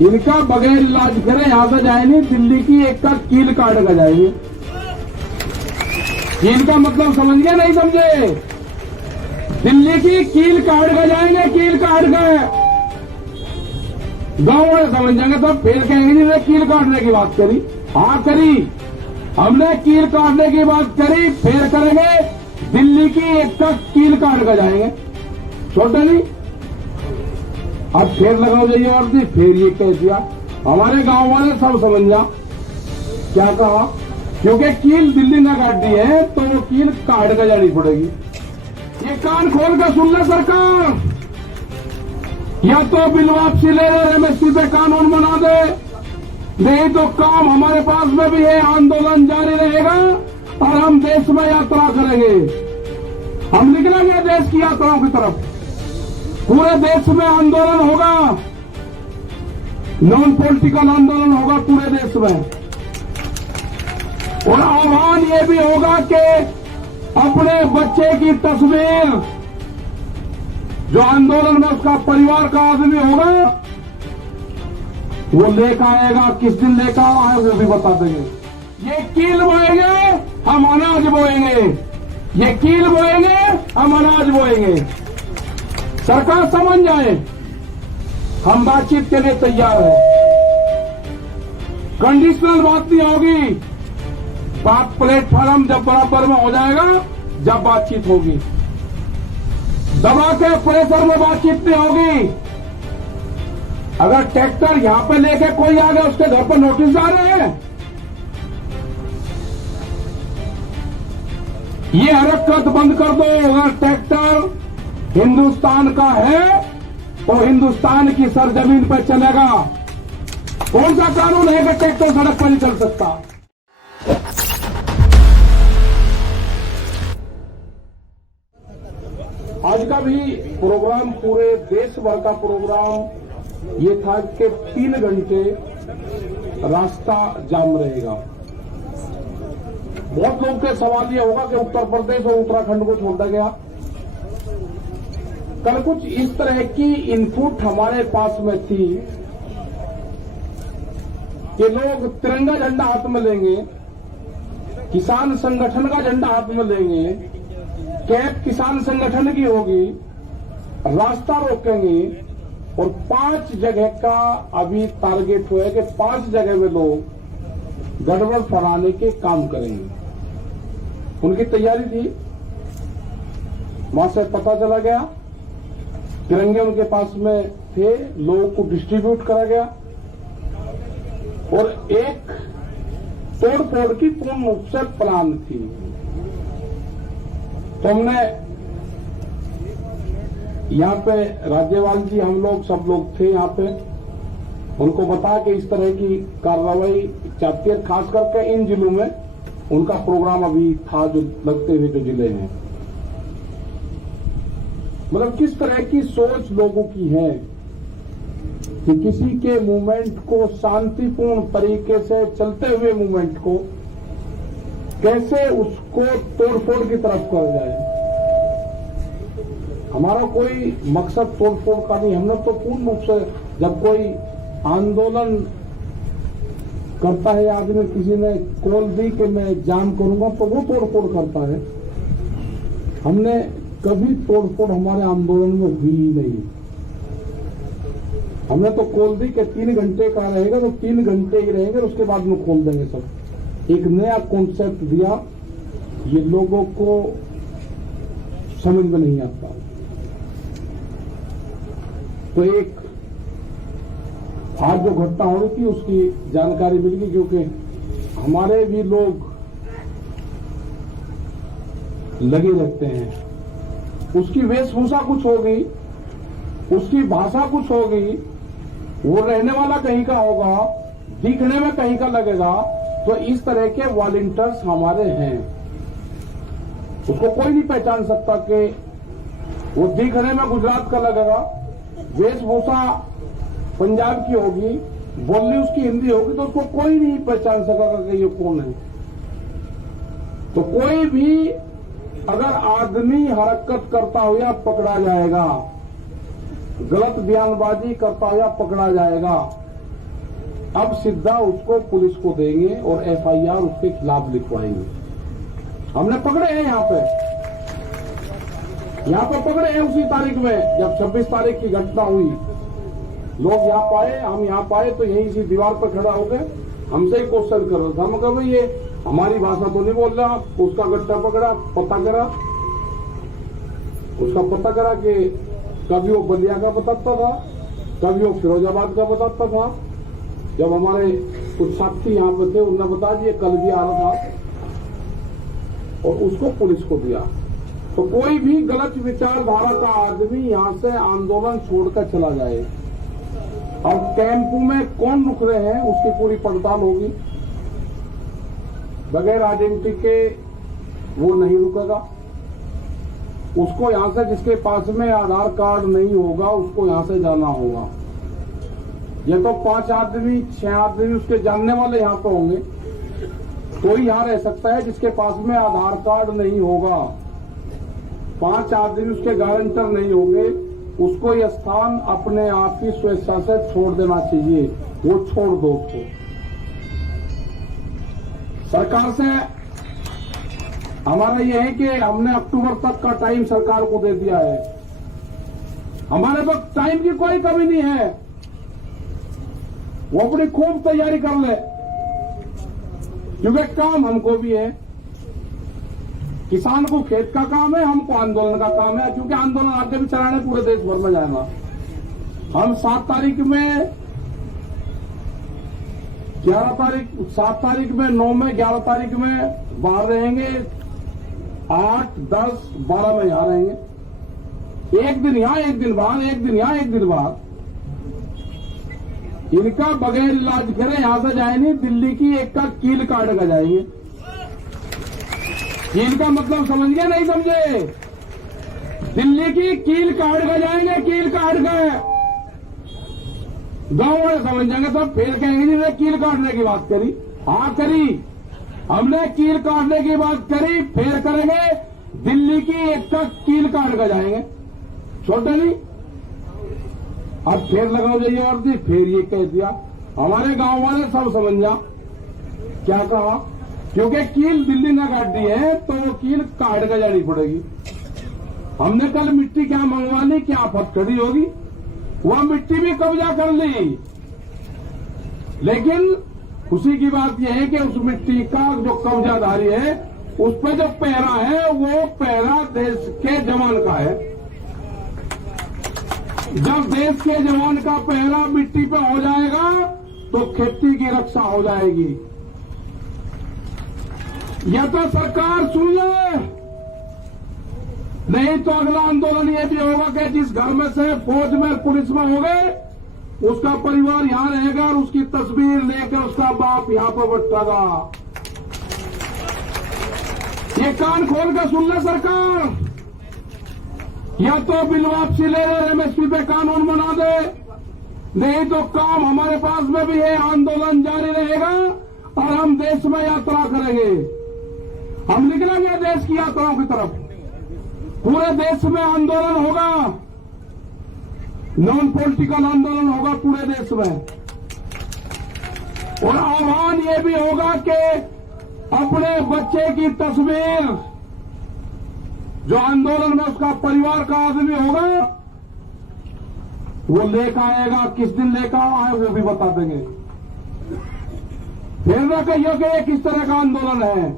इनका बगैर इलाज करे यहां से जाए नहीं, दिल्ली की एक का कील काट का जाएंगे। कील का मतलब समझ गए नहीं समझे? दिल्ली की कील काट का जाएंगे, कील काट का। गांव वाले समझ जाएंगे तो फिर कहेंगे जी कील काटने की बात करी। हाँ करी, हमने कील काटने की बात करी, फिर करेंगे दिल्ली की एक का कील काट का जाएंगे। छोटे नहीं, अब फिर लगाओ जाइए और थी, फिर ये कह दिया। हमारे गांव वाले सब समझ जा क्या कहा, क्योंकि कील दिल्ली ने काट दी है तो वो कील काट कर जानी पड़ेगी। ये कान खोल कर सुन ले सरकार, या तो बिल वापसी ले ले, एमएसपी पे कानून बना दे, नहीं तो काम हमारे पास में भी है, आंदोलन जारी रहेगा और हम देश में यात्रा करेंगे। हम निकलेंगे देश की यात्राओं की तरफ, पूरे देश में आंदोलन होगा, नॉन पॉलिटिकल आंदोलन होगा पूरे देश में। और आह्वान ये भी होगा कि अपने बच्चे की तस्वीर, जो आंदोलन में उसका परिवार का आदमी होगा, वो लेकर आएगा। किस दिन लेकर आए वो भी बता देंगे। ये कील बोएंगे हम अनाज बोएंगे, ये कील बोएंगे हम अनाज बोएंगे। सरकार समझ जाए, हम बातचीत के लिए तैयार हैं। कंडीशनल बात नहीं होगी, बात प्लेटफॉर्म जब बराबर में हो जाएगा जब बातचीत होगी। दबा के प्रेशर में बातचीत नहीं होगी। अगर ट्रैक्टर यहां पे लेके कोई आ गया, उसके घर पर नोटिस जा रहे हैं। ये हरकत बंद कर दो। अगर ट्रैक्टर हिंदुस्तान का है तो हिंदुस्तान की सरजमीन पर चलेगा। कौन सा कानून है कि ट्रैक्टर सड़क पर नहीं चल सकता? आज का भी प्रोग्राम, पूरे देश भर का प्रोग्राम ये था कि 3 घंटे रास्ता जाम रहेगा। बहुत लोग के सवाल ये होगा कि उत्तर प्रदेश और उत्तराखंड को छोड़ा गया। कल कुछ इस तरह की इनपुट हमारे पास में थी कि लोग तिरंगा झंडा हाथ में लेंगे, किसान संगठन का झंडा हाथ में लेंगे, कैब किसान संगठन की होगी, रास्ता रोकेंगे और 5 जगह का अभी टारगेट हुआ है कि 5 जगह में लोग गड़बड़ फैलाने के काम करेंगे। उनकी तैयारी थी। वहां से पता चला गया, तिरंगे उनके पास में थे, लोगों को डिस्ट्रीब्यूट करा गया और एक तोड़-फोड़ की पूर्ण रूप से प्लान थी। तो हमने यहां पे राज्यपाल जी, हम लोग सब लोग थे यहां पे, उनको बता के इस तरह की कार्रवाई चाहती है। खास करके इन जिलों में उनका प्रोग्राम अभी था, जो लगते हुए जो जिले हैं, मतलब किस तरह की सोच लोगों की है कि किसी के मूवमेंट को, शांतिपूर्ण तरीके से चलते हुए मूवमेंट को कैसे उसको तोड़फोड़ की तरफ कर जाए। हमारा कोई मकसद तोड़फोड़ का नहीं। हमने तो पूर्ण रूप से, जब कोई आंदोलन करता है आदमी, किसी ने कॉल दी कि मैं जाम करूंगा, तो वो तोड़फोड़ करता है। हमने कभी तोड़फोड़ हमारे आंदोलन में हुई नहीं। हमने तो कॉल दी कि 3 घंटे का रहेगा तो 3 घंटे ही रहेंगे, उसके बाद में खोल देंगे सब। एक नया कॉन्सेप्ट दिया, ये लोगों को समझ में नहीं आता। तो एक आज जो घटना हो रही थी उसकी जानकारी मिल गई, क्योंकि हमारे भी लोग लगे रहते हैं। उसकी वेशभूषा कुछ हो गई, उसकी भाषा कुछ हो गई, वो रहने वाला कहीं का होगा, दिखने में कहीं का लगेगा। तो इस तरह के वॉलंटियर्स हमारे हैं, उसको कोई नहीं पहचान सकता कि वो दिखने में गुजरात का लगेगा, वेशभूषा पंजाब की होगी, बोली उसकी हिंदी होगी, तो उसको कोई नहीं पहचान सकेगा कि ये कौन है। तो कोई भी अगर आदमी हरकत करता हुआ पकड़ा जाएगा, गलत बयानबाजी करता हुआ पकड़ा जाएगा, अब सीधा उसको पुलिस को देंगे और एफआईआर उसके खिलाफ लिखवाएंगे। हमने पकड़े हैं यहाँ पे पकड़े हैं उसी तारीख में, जब 26 तारीख की घटना हुई। लोग यहाँ पाए, हम यहाँ पाए तो यहीं इसी दीवार पर खड़ा हो गए, हमसे ही क्वेश्चन कर रहा था। हम कहा भाई ये हमारी भाषा तो नहीं बोल रहा। उसका गट्टा पकड़ा, पता करा कि कभी वो बलिया का बताता था, कभी वो फिरोजाबाद का बताता था। जब हमारे कुछ साथी यहाँ पे थे उन्होंने बताया ये कल भी आ रहा था, और उसको पुलिस को दिया। तो कोई भी गलत विचारधारा का आदमी यहाँ से आंदोलन छोड़कर चला जाए। और कैंप में कौन रुक रहे हैं उसकी पूरी पड़ताल होगी। बगैर आइडेंटिटी के वो नहीं रुकेगा। उसको यहां से, जिसके पास में आधार कार्ड नहीं होगा, उसको यहां से जाना होगा। ये तो 5 आदमी 6 आदमी उसके जानने वाले यहां पे होंगे, कोई यहां रह सकता है जिसके पास में आधार कार्ड नहीं होगा। 5 आदमी उसके गारंटर नहीं होंगे, उसको यह स्थान अपने आप ही स्वेच्छा से छोड़ देना चाहिए। वो छोड़ दो उसको। सरकार से हमारा ये है कि हमने अक्टूबर तक का टाइम सरकार को दे दिया है। हमारे पास टाइम की कोई कमी नहीं है, वो अपनी खूब तैयारी कर ले, क्योंकि काम हमको भी है। किसान को खेत का काम है, हमको आंदोलन का काम है, क्योंकि आंदोलन आगे भी चलाने पूरे देश भर में जाएगा। हम 7 तारीख में 9 में 11 तारीख में बाहर रहेंगे, 8, 10, 12 में यहां रहेंगे। एक दिन यहां, एक दिन बाहर, एक दिन यहां, एक दिन बाहर। इनका बगैर इलाज करे यहां से जाए नहीं, दिल्ली की एक का कील काट कर जाएंगे। कील का मतलब समझ गए नहीं समझे? दिल्ली की कील काट कर जाएंगे, कील काट कर। गांव वाले समझ जाएंगे सब, फिर कहेंगे जिसने कील काटने की बात करी। हाँ करी, हमने कील काटने की बात करी, फिर करेंगे दिल्ली की एक का कील काट कर जाएंगे। छोटे नहीं, अब फिर लगाओ जाइए वर्दी, फिर ये कह दिया। हमारे गांव वाले सब समझ जा क्या कहा, क्योंकि कील दिल्ली ने काट दी है तो वो कील काट कर जानी पड़ेगी। हमने कल मिट्टी क्या मंगवा ली, क्या फटकड़ी होगी, वह मिट्टी भी कब्जा कर ली। लेकिन खुशी की बात यह है कि उस मिट्टी का जो कब्जाधारी है, उस पर जो पहरा है, वो पहरा देश के जवान का है। जब देश के जवान का पहरा मिट्टी पे हो जाएगा तो खेती की रक्षा हो जाएगी। यह तो सरकार सुन ले, नहीं तो अगला आंदोलन यह भी होगा कि जिस घर में से फौज में पुलिस में हो गए, उसका परिवार यहां रहेगा और उसकी तस्वीर लेकर उसका बाप यहां पर बैठेगा। ये कान खोल कर सुन ले सरकार, या तो बिल वापसी ले ले, एमएसपी पे कानून बना दे, नहीं तो काम हमारे पास में भी है, आंदोलन जारी रहेगा और हम देश में यात्रा करेंगे। हम निकलेंगे देश की यात्राओं की तरफ, पूरे देश में आंदोलन होगा, नॉन पॉलिटिकल आंदोलन होगा पूरे देश में। और आह्वान ये भी होगा कि अपने बच्चे की तस्वीर, जो आंदोलन में उसका परिवार का आदमी होगा, वो लेकर आएगा। किस दिन लेकर आए वो भी बता देंगे। फिर न कहिए कि ये किस तरह का आंदोलन है।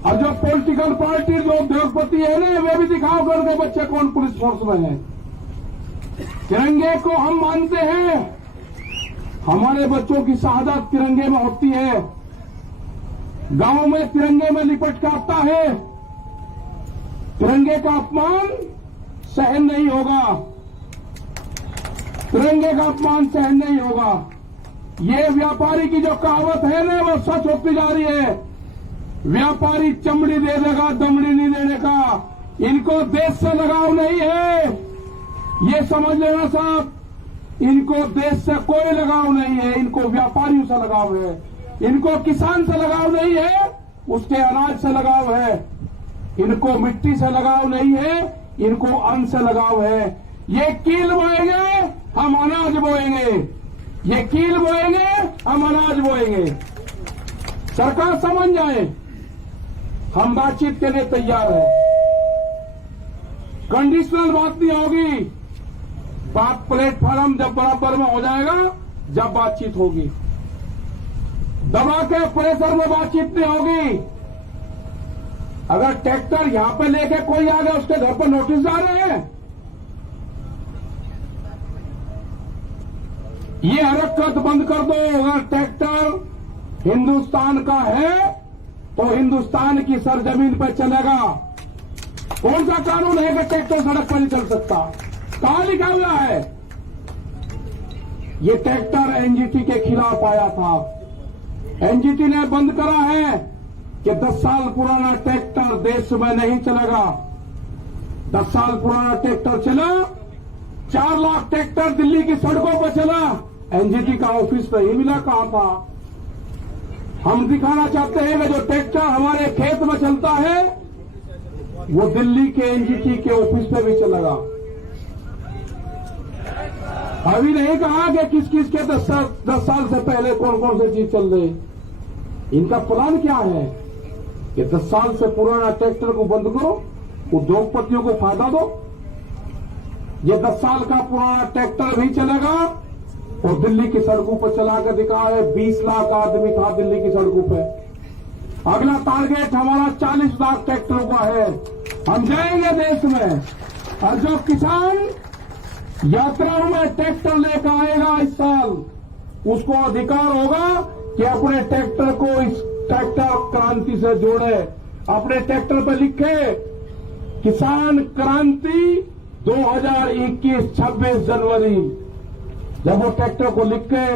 और जो पॉलिटिकल पार्टी, जो उद्योगपति है ना, वे भी दिखाओ करके बच्चे कौन पुलिस फोर्स में है। तिरंगे को हम मानते हैं, हमारे बच्चों की शहादत तिरंगे में होती है। गांव में तिरंगे में लिपट कर आता है, तिरंगे का अपमान सहन नहीं होगा, तिरंगे का अपमान सहन नहीं होगा। ये व्यापारी की जो कहावत है ना, वो सच होती जा रही है। व्यापारी चमड़ी दे देगा, दमड़ी नहीं देने का। इनको देश से लगाव नहीं है, ये समझ लेना साहब। इनको देश से कोई लगाव नहीं है, इनको व्यापारियों से लगाव है। इनको किसान से लगाव नहीं है, उसके अनाज से लगाव है। इनको मिट्टी से लगाव नहीं है, इनको अन्न से लगाव है। ये कील बोएंगे, हम अनाज बोएंगे। ये कील बोएंगे, हम अनाज बोएंगे। सरकार समझ जाए, हम बातचीत के लिए तैयार हैं। कंडीशनल बात नहीं होगी, बात प्लेटफॉर्म जब बराबर में हो जाएगा, जब बातचीत होगी। दबा के प्रेशर में बातचीत नहीं होगी। अगर ट्रैक्टर यहां पे लेके कोई आ गया, उसके घर पर नोटिस आ रहे हैं। ये हरकत बंद कर दो। अगर ट्रैक्टर हिंदुस्तान का है तो हिंदुस्तान की सरजमीन पर चलेगा। कौन सा कानून है कि ट्रैक्टर सड़क पर नहीं चल सकता? कहां लिखा हुआ है? ये ट्रैक्टर एनजीटी के खिलाफ आया था। एनजीटी ने बंद करा है कि 10 साल पुराना ट्रैक्टर देश में नहीं चलेगा। 10 साल पुराना ट्रैक्टर चला, 4 लाख ट्रैक्टर दिल्ली की सड़कों पर चला। एनजीटी का ऑफिस नहीं मिला, कहां था? हम दिखाना चाहते हैं कि जो ट्रैक्टर हमारे खेत में चलता है वो दिल्ली के एनजीटी के ऑफिस पे भी चलेगा। अभी नहीं कहा कि किस किस के 10 साल से पहले कौन कौन सी चीज चल रही। इनका प्लान क्या है कि 10 साल से पुराना ट्रैक्टर को बंद करो, उद्योगपतियों को फायदा दो। ये 10 साल का पुराना ट्रैक्टर भी चलेगा और दिल्ली की सड़कों पर चला कर दिखा है। 20 लाख आदमी था दिल्ली की सड़कों पे। अगला टारगेट हमारा 40 लाख ट्रैक्टरों का है। हम जाएंगे देश में, और जो किसान यात्राओं में ट्रैक्टर लेकर आएगा इस साल, उसको अधिकार होगा कि अपने ट्रैक्टर को इस ट्रैक्टर क्रांति से जोड़े। अपने ट्रैक्टर पर लिखे किसान क्रांति 2021 26 जनवरी। जब वो ट्रैक्टर को लिख के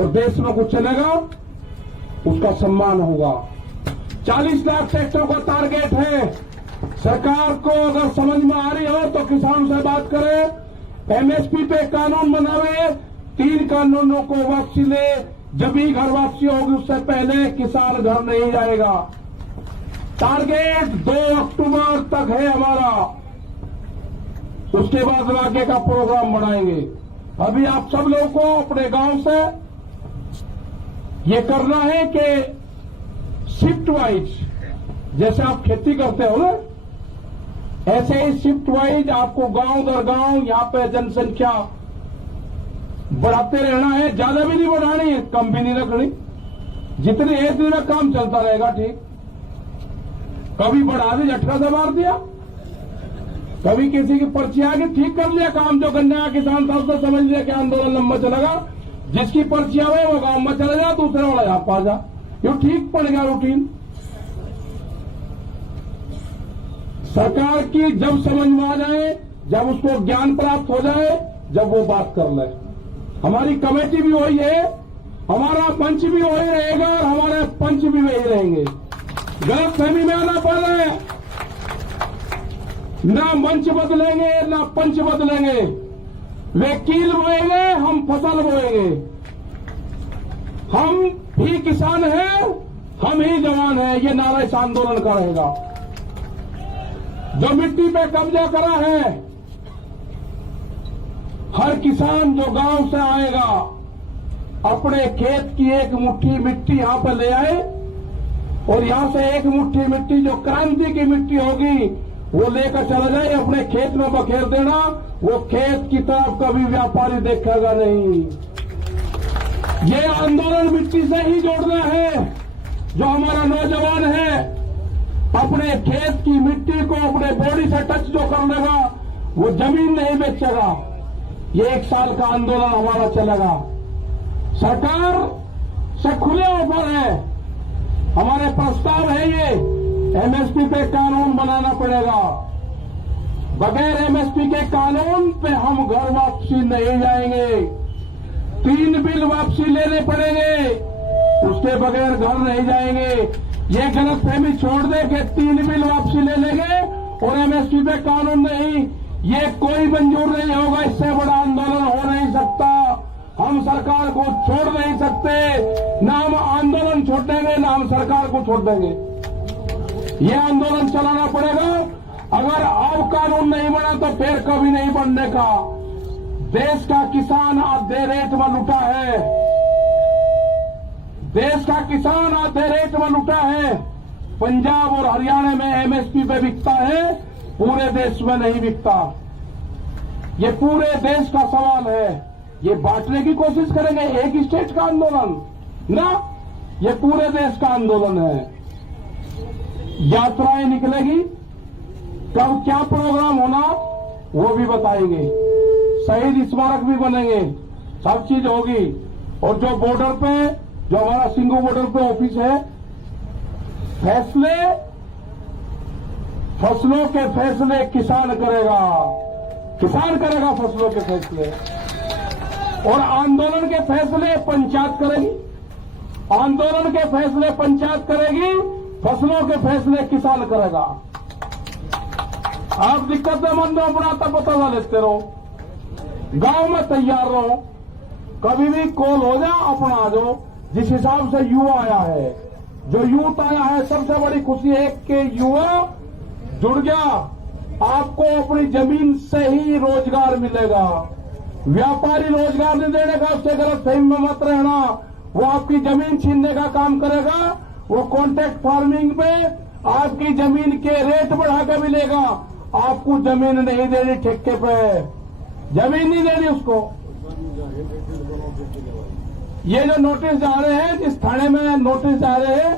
और देश में कुछ चलेगा, उसका सम्मान होगा। 40 लाख ट्रैक्टर का टारगेट है। सरकार को अगर समझ में आ रही हो तो किसान से बात करें, एमएसपी पे कानून बनावे, 3 कानूनों को वापसी ले। जब भी घर वापसी होगी उससे पहले किसान घर नहीं जाएगा। टारगेट 2 अक्टूबर तक है हमारा, उसके बाद आगे का प्रोग्राम बढ़ाएंगे। अभी आप सब लोगों को अपने गांव से ये करना है कि शिफ्ट वाइज, जैसे आप खेती करते हो ना, ऐसे ही शिफ्ट वाइज आपको गांव दर गांव यहां पे जनसंख्या बढ़ाते रहना है। ज्यादा भी नहीं बढ़ानी है, कम भी नहीं रखनी। जितने एक दिन में काम चलता रहेगा, ठीक। कभी बढ़ा दी, झटका से मार दिया, कभी किसी की पर्ची आ गई, ठीक कर लिया काम। जो गन्ना किसान था उसने समझ लिया कि आंदोलन लंबा चलेगा, जिसकी पर्ची आवे वो गांव में चला जा, दूसरे वाला यहां पा जा। ये ठीक पड़ गया रूटीन। सरकार की जब समझ में आ जाए, जब उसको ज्ञान प्राप्त हो जाए, जब वो बात कर ले। हमारी कमेटी भी वही है, हमारा मंच भी वही रहेगा और हमारे पंच भी वही रहेंगे। गलतफहमी में आना पड़ रहा है, ना मंच बदलेंगे ना पंच बदलेंगे। वे कील बोएंगे, हम फसल बोएंगे। हम ही किसान हैं, हम ही जवान हैं, ये नारा इस आंदोलन का रहेगा। जो मिट्टी पे कब्जा करा है, हर किसान जो गांव से आएगा अपने खेत की एक मुट्ठी मिट्टी यहां पर ले आए, और यहां से एक मुट्ठी मिट्टी जो क्रांति की मिट्टी होगी वो लेकर चला जाए, अपने खेत में बखेर देना। वो खेत की तरफ कभी व्यापारी देखेगा नहीं। ये आंदोलन मिट्टी से ही जोड़ना है। जो हमारा नौजवान है अपने खेत की मिट्टी को अपने बॉडी से टच जो कर लेगा वो जमीन नहीं बेचेगा। ये 1 साल का आंदोलन हमारा चलेगा। सरकार से खुले ऑफर है, हमारे प्रस्ताव है ये, एमएसपी पे कानून बनाना पड़ेगा। बगैर एमएसपी के कानून पे हम घर वापसी नहीं जाएंगे। 3 बिल वापसी लेने पड़ेंगे, उसके बगैर घर नहीं जाएंगे। ये गलतफहमी छोड़ दे कि 3 बिल वापसी ले लेंगे और एमएसपी पे कानून नहीं, ये कोई मंजूर नहीं होगा। इससे बड़ा आंदोलन हो नहीं सकता। हम सरकार को छोड़ नहीं सकते, ना हम आंदोलन छोड़ देंगे ना हम सरकार को छोड़ देंगे। ये आंदोलन चलाना पड़ेगा। अगर अब कानून नहीं बना तो फिर कभी नहीं बनने का। देश का किसान आधे रेट में लुटा है। देश का किसान आधे रेट में लुटा है। पंजाब और हरियाणा में एमएसपी पे बिकता है, पूरे देश में नहीं बिकता। ये पूरे देश का सवाल है। ये बांटने की कोशिश करेंगे एक स्टेट का आंदोलन ना, ये पूरे देश का आंदोलन है। यात्राएं निकलेगी, कब क्या प्रोग्राम होना वो भी बताएंगे, शहीद स्मारक भी बनेंगे, सब चीज होगी। और जो बॉर्डर पे, जो हमारा सिंगू बॉर्डर पे ऑफिस है, फैसले, फसलों के फैसले किसान करेगा, किसान करेगा फसलों के फैसले। और आंदोलन के फैसले पंचायत करेगी, आंदोलन के फैसले पंचायत करेगी, फसलों के फैसले किसान करेगा। आप दिक्कत में मन में अपना तब पता लेते रहो, गांव में तैयार रहो, कभी भी कॉल हो जा अपना आ जाओ। जिस हिसाब से युवा आया है, जो यूथ आया है, सबसे बड़ी खुशी है कि युवा जुड़ गया। आपको अपनी जमीन से ही रोजगार मिलेगा। व्यापारी रोजगार नहीं देने का, उससे गलत फहमी में मत रहना। वो आपकी जमीन छीनने का काम करेगा। वो कॉन्ट्रैक्ट फार्मिंग में आपकी जमीन के रेट बढ़ा के मिलेगा। आपको जमीन नहीं देनी, ठेके पे जमीन नहीं देनी उसको। ये जो नोटिस जा रहे हैं, जिस थाने में नोटिस जा रहे हैं,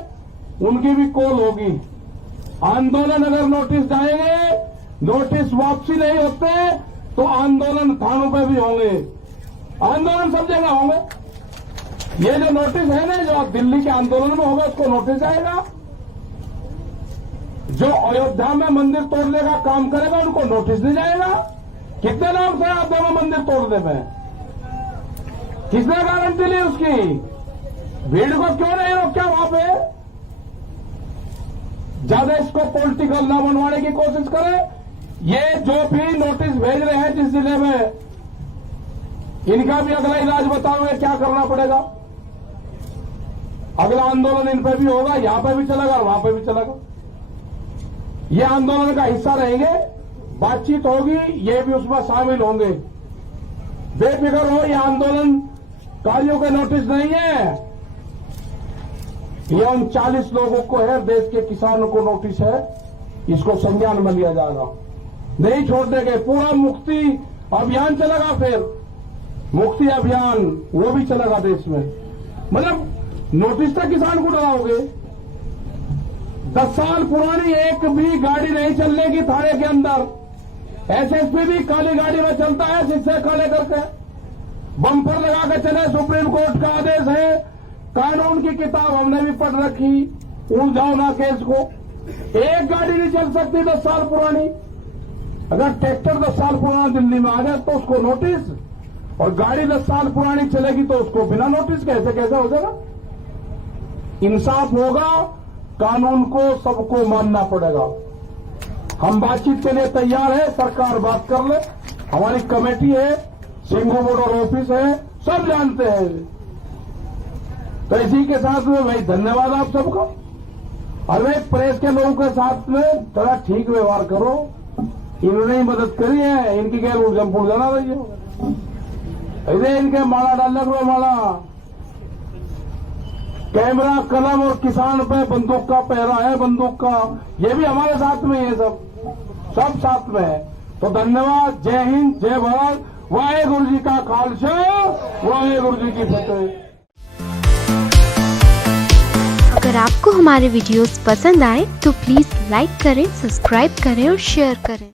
उनकी भी कॉल होगी। आंदोलन अगर नोटिस जाएंगे, नोटिस वापसी नहीं होते तो आंदोलन थानों पे भी होंगे, आंदोलन सब जगह होंगे। ये जो नोटिस है ना, जो दिल्ली के आंदोलन में होगा, उसको नोटिस आएगा। जो अयोध्या में मंदिर तोड़ने का काम करेगा, उनको नोटिस नहीं जाएगा। कितने लोग थे अयोध्या में मंदिर तोड़ने में? किसने गारंटी ली उसकी? भीड़ को क्यों नहीं रोका वहां पे? ज्यादा इसको पॉलिटिकल न बनवाने की कोशिश करें। ये जो भी नोटिस भेज रहे हैं जिस जिले में, इनका भी अगला इलाज बताओगे क्या करना पड़ेगा। अगला आंदोलन इन पे भी होगा, यहां पे भी चलेगा और वहां पे भी चलेगा। ये आंदोलन का हिस्सा रहेंगे, बातचीत होगी, ये भी उसमें शामिल होंगे। बेफिक्र हो, ये आंदोलन कारियों के नोटिस नहीं है, ये उन 40 लोगों को है, देश के किसानों को नोटिस है। इसको संज्ञान में लिया जाएगा, नहीं छोड़ देंगे। पूरा मुक्ति अभियान चलेगा, फिर मुक्ति अभियान वो भी चलेगा देश में। मतलब नोटिस तक किसान को डराओगे। 10 साल पुरानी एक भी गाड़ी नहीं चलने थाने के अंदर। एसएसपी भी काली गाड़ी में चलता है, शीशे काले करके बम्पर लगा के चले। सुप्रीम कोर्ट का आदेश है, कानून की किताब हमने भी पढ़ रखी, उलझाओ ना केस को। एक गाड़ी नहीं चल सकती 10 साल पुरानी। अगर ट्रैक्टर 10 साल पुराना दिल्ली में आ जाए तो उसको नोटिस, और गाड़ी 10 साल पुरानी चलेगी तो उसको बिना नोटिस कैसे हो जाएगा? इंसाफ होगा, कानून को सबको मानना पड़ेगा। हम बातचीत के लिए तैयार है, सरकार बात कर ले। हमारी कमेटी है, सिंगू बॉर्डर ऑफिस है, सब जानते हैं। तो इसी के साथ में भाई धन्यवाद आप सबका। और भाई प्रेस के लोगों के साथ में थोड़ा ठीक व्यवहार करो। इन्होंने ही मदद करी है, इनकी क्या जमपुर जाना रही हो, इधर इनके माला डालने को माला। कैमरा, कलम और किसान पे बंदूक का पहरा है, बंदूक का। ये भी हमारे साथ में है, सब साथ में है। तो धन्यवाद। जय हिंद, जय भारत। वाहेगुरु जी का खालसा, वाहेगुरु जी की फतेह। अगर आपको हमारे वीडियोस पसंद आए तो प्लीज लाइक करें, सब्सक्राइब करें और शेयर करें।